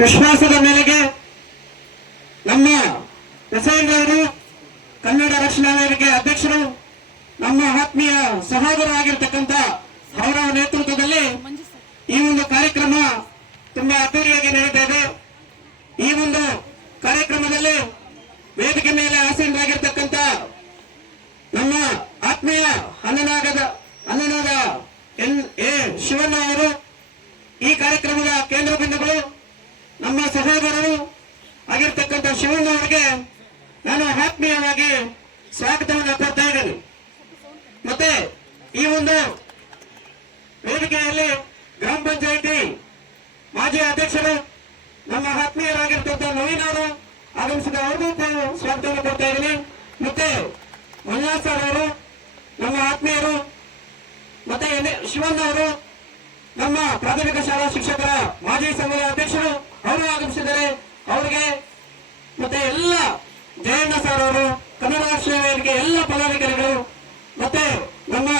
ವಿಶ್ವಾಸದ ಮೇರೆಗೆ ನಮ್ಮ ಹುಸೇನ್ ಅವರು ಕನ್ನಡ ರಕ್ಷಣಾ ವೇದಿಕೆ ಅಧ್ಯಕ್ಷರು ನಮ್ಮ ಆತ್ಮೀಯ ಸಹೋದರರಾಗಿರ್ತಕ್ಕಂಥ ಅವರ ನೇತೃತ್ವದಲ್ಲಿ ಈ ಒಂದು ಕಾರ್ಯಕ್ರಮ ತುಂಬಾ ಅದ್ದೂರಿಯಾಗಿ ನಡೀತಾ ಇದೆ. ಈ ಒಂದು ಕಾರ್ಯಕ್ರಮದಲ್ಲಿ ವೇದಿಕೆ ಮೇಲೆ ಆಸೀನರಾಗಿರ್ತಕ್ಕಂಥ ನಮ್ಮ ಆತ್ಮೀಯ ಅನ್ನನಾದ ಎನ್.ಎ. ಶಿವಣ್ಣ ಅವರು ಈ ಕಾರ್ಯಕ್ರಮದ ಕೇಂದ್ರ ಬಿಂದುಗಳು, ನಮ್ಮ ಸಹೋದರರು ಆಗಿರ್ತಕ್ಕಂಥ ಶಿವಣ್ಣ ಅವರಿಗೆ ನಾನು ಆತ್ಮೀಯವಾಗಿ ಸ್ವಾಗತವನ್ನು ಕೊಡ್ತಾ ಇದ್ದೇನೆ. ಮತ್ತೆ ಈ ಒಂದು ವೇದಿಕೆಯಲ್ಲಿ ಗ್ರಾಮ ಪಂಚಾಯಿತಿ ಮಾಜಿ ಅಧ್ಯಕ್ಷರು ನಮ್ಮ ಆತ್ಮೀಯರಾಗಿರ್ತಕ್ಕಂಥ ನವೀನ್ ಅವರು ಆಗಮಿಸಿದ ಅವ್ರಿಗೂ ಸ್ವಾಗತವನ್ನು ಕೊಡ್ತಾ ಇದ್ದೀನಿ. ಮತ್ತೆ ಮಲ್ಲಾಸ್ ಅವರು ನಮ್ಮ ಆತ್ಮೀಯರು, ಮತ್ತೆ ಶಿವಣ್ಣ ಅವರು ನಮ್ಮ ಪ್ರಾಥಮಿಕ ಶಾಲಾ ಶಿಕ್ಷಕರ ಮಾಜಿ ಸಂಘದ ಅಧ್ಯಕ್ಷರು ಅವರು ಆಗಮಿಸಿದ್ದಾರೆ. ಅವರಿಗೆ ಮತ್ತೆ ಎಲ್ಲ ಜಯಣ್ಣ ಸರ್ ಅವರು, ಕನ್ನಡ ರಾಷ್ಟ್ರೀಯ ವೇದಿಕೆ ಎಲ್ಲ ಪದಾಧಿಕಾರಿಗಳು, ಮತ್ತೆ ನಮ್ಮ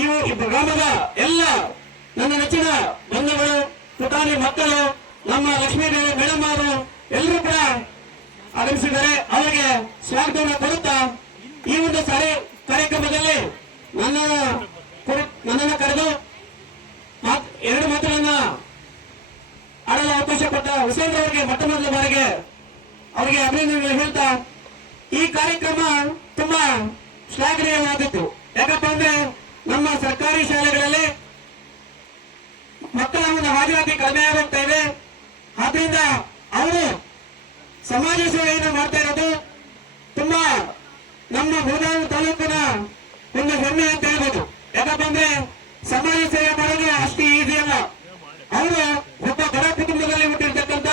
ಈ ಗ್ರಾಮದ ಎಲ್ಲ ನನ್ನ ನೆಚ್ಚಿನ ಬಂಧುಗಳು, ಪುಟಾಣಿ ಮಕ್ಕಳು, ನಮ್ಮ ಲಕ್ಷ್ಮೀದೇವಿ ಮೇಡಮ್ ಅವರು ಎಲ್ಲರೂ ಕೂಡ ಆಗಮಿಸಿದ್ದಾರೆ. ಅವರಿಗೆ ಸ್ವಾಗತವನ್ನು ಕೊಡುತ್ತಾ ಈ ಒಂದು ಕಾರ್ಯಕ್ರಮದಲ್ಲಿ ನನ್ನನ್ನು ಕರೆದು ಎರಡು ಮಾತುಗಳನ್ನ ಆಡಲು ಅವಕಾಶ ಕೊಟ್ಟ ಹುಸೇನ್ ಅವರಿಗೆ ಮೊಟ್ಟ ಮೊದಲ ಬಾರಿಗೆ ಅವರಿಗೆ ಅಭಿನಂದನೆ ಹೇಳ್ತಾ, ಈ ಕಾರ್ಯಕ್ರಮ ತುಂಬಾ ಶ್ಲಾಘನೀಯವಾದದ್ದು. ಯಾಕಪ್ಪ ಅಂದ್ರೆ ನಮ್ಮ ಸರ್ಕಾರಿ ಶಾಲೆಗಳಲ್ಲಿ ಮಕ್ಕಳ ಒಂದು ಹಾಜರಾತಿ ಕಡಿಮೆ ಆಗುತ್ತಾ ಇದೆ. ಆದ್ರಿಂದ ಅವರು ಸಮಾಜ ಸೇವೆಯನ್ನು ಮಾಡ್ತಾ ಇರೋದು ತುಂಬಾ ನಮ್ಮ ಗೋದಾವರಿ ತಾಲೂಕಿನ ಒಂದು ಹೆಮ್ಮೆ ಅಂತ ಹೇಳ್ಬೋದು. ಯಾಕಪ್ಪ ಅಂದ್ರೆ ಸಮಾಜ ಸೇವೆ ಮಾಡೋದು ಅಷ್ಟು ಈಸಿ ಅಲ್ಲ. ಅವರು ಒಬ್ಬ ಬಡ ಕುಟುಂಬದಲ್ಲಿ ಹುಟ್ಟಿರ್ತಕ್ಕಂಥ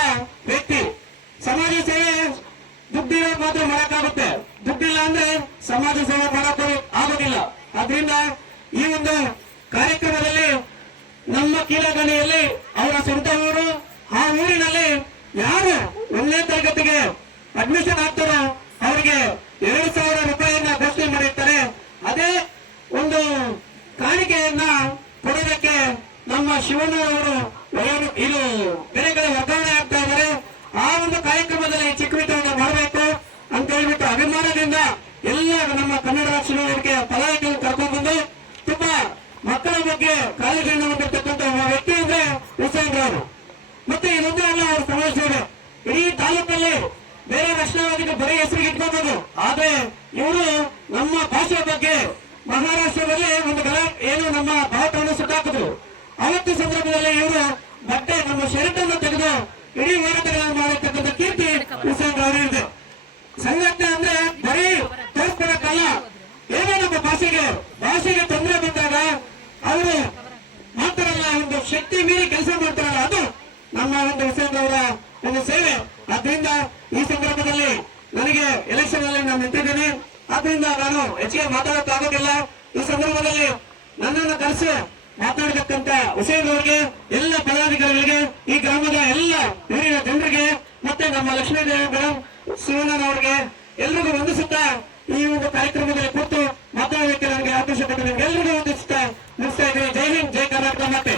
ವ್ಯಕ್ತಿ. ಸಮಾಜ ಸೇವೆ ದುಡ್ಡಿರೋ ಮಾತ್ರ ಮಾಡಕ್ಕಾಗುತ್ತೆ, ದುಡ್ಡಿಲ್ಲ ಅಂದ್ರೆ ಸಮಾಜ ಸೇವೆ ಮಾಡಕ್ಕೆ ಆಗೋದಿಲ್ಲ. ಆದ್ರಿಂದ ಈ ಒಂದು ಕಾರ್ಯಕ್ರಮದಲ್ಲಿ ನಮ್ಮ ಕೀಲಗಣಿಯಲ್ಲಿ ಅವರ ಸ್ವಂತ ಊರು, ಆ ಊರಿನಲ್ಲಿ ಯಾರು 1ನೇ ತರಗತಿಗೆ ಅಡ್ಮಿಷನ್ ಆಗ್ತಾರೋ ಅವರಿಗೆ 2,000 ರೂಪಾಯಿಯನ್ನ ಘೋಷಣೆ ಮಾಡಿರ್ತಾರೆ. ಅದೇ ಒಂದು ಕಾಣಿಕೆಯನ್ನ ಕೊಡೋದಕ್ಕೆ ನಮ್ಮ ಶಿವಣ್ಣವರು ಇದು ಬೇರೆ ಕಡೆ ವರ್ಗಾವಣೆ ಆಗ್ತಾ ಇದ್ದಾರೆ. ಆ ಒಂದು ಕಾರ್ಯಕ್ರಮದಲ್ಲಿ ಚಿಕ್ಕವಿತವನ್ನು ಮಾಡಬೇಕು ಅಂತ ಹೇಳ್ಬಿಟ್ಟು ಅಭಿಮಾನದಿಂದ ಎಲ್ಲ ನಮ್ಮ ಕನ್ನಡ ರಾಷ್ಟ್ರೀಯ ವೇದಿಕೆಯ ಪದಾಧಿಕಾರಿಗಳು ಕರ್ಕೊಂಡು ಬಂದು ತುಂಬಾ ಮಕ್ಕಳ ಬಗ್ಗೆ ಕಾಳಜಿಯನ್ನು ಹೊಂದಿರತಕ್ಕಂಥ ವ್ಯಕ್ತಿ ಅಂದ್ರೆ ಹುಸೇನ್ ಅವರು. ಮತ್ತೆ ಇದೊಂದೇ ಅಲ್ಲ ಅವರ ಸಮಾಜ ಸೇವೆ. ಇಡೀ ತಾಲೂಕಲ್ಲಿ ಬೇರೆ ರಕ್ಷಣಾ ವೇದಿಕೆ ಬರೀ ಹೆಸರಿಗೆ ಇಟ್ಕೋಬಹುದು, ಆದ್ರೆ ಇವರು ನಮ್ಮ ಭಾಷೆ ಬಗ್ಗೆ ಮಹಾರಾಷ್ಟ್ರದಲ್ಲಿ ಒಂದು ಏನು ನಮ್ಮ ಭಾರತವನ್ನು ಸುಟ್ಟಾಕಿದ್ರು. ಅವತ್ತು ಸಂದರ್ಭದಲ್ಲಿ ಇವರು ಬಟ್ಟೆ ನಮ್ಮ ಶರ್ಟ್ ಅನ್ನು ತೆಗೆದು ಇಡೀ ಹೋರಾಟಗಳನ್ನು ಮಾಡತಕ್ಕಂಥ ಕೀರ್ತಿ ಹುಸೇನ್ ಅವರಿದೆ. ಸಂಘಟನೆ ಅಂದ್ರೆ ಬರೀ ತೋರ್ಸ್ಕೊಳಕ್ಕಲ್ಲ, ಏನೋ ನಮ್ಮ ಭಾಷೆಗೆ ತೊಂದರೆ ಬಂದಾಗ ಅವರು ಮಾತ್ರಲ್ಲ, ಒಂದು ಶಕ್ತಿ ಮೀರಿ ಕೆಲಸ ಮಾಡ್ತಾರಲ್ಲ, ಅದು ನಮ್ಮ ಒಂದು ಹುಸೇನ್ ಅವರ ಒಂದು ಸೇವೆ. ಆದ್ರಿಂದ ಈ ಸಂದರ್ಭದಲ್ಲಿ ನನಗೆ ಎಲೆಕ್ಷನ್ ಅಲ್ಲಿ ನಾನು ನಿಂತಿದ್ದೇನೆ, ಆದ್ರಿಂದ ನಾನು ಹೆಚ್ಚಿಗೆ ಮಾತಾಡೋಕ್ಕಾಗೋದಿಲ್ಲ. ಈ ಸಂದರ್ಭದಲ್ಲಿ ನನ್ನನ್ನು ಕರೆಸಿ ಮಾತನಾಡತಕ್ಕಂಥ ಹುಸೇನ್ ಅವರಿಗೆ, ಎಲ್ಲ ಪದಾಧಿಕಾರಿಗಳಿಗೆ, ಈ ಗ್ರಾಮದ ಎಲ್ಲ ಊರಿನ ಜನರಿಗೆ, ಮತ್ತೆ ನಮ್ಮ ಲಕ್ಷ್ಮೀದೇವಿ ಮೇಡಮ್, ಶಿವಣ್ಣನವರಿಗೆ ಎಲ್ರಿಗೂ ವಂದಿಸುತ್ತಾ ಈ ಒಂದು ಕಾರ್ಯಕ್ರಮದಲ್ಲಿ ಕೂತು ಮಾತಾಡೋದಕ್ಕೆ ನನಗೆ ಅವಕಾಶ ಕೊಟ್ಟಿದ್ದೇನೆ. ಎಲ್ರಿಗೂ ವಂದಿಸುತ್ತಾ ಮುಗಿಸ್ತಾ ಇದ್ದೇನೆ. ಜೈ ಹಿಂದ್, ಜೈ ಕರ್ನಾಟಕ. ಮತ್ತೆ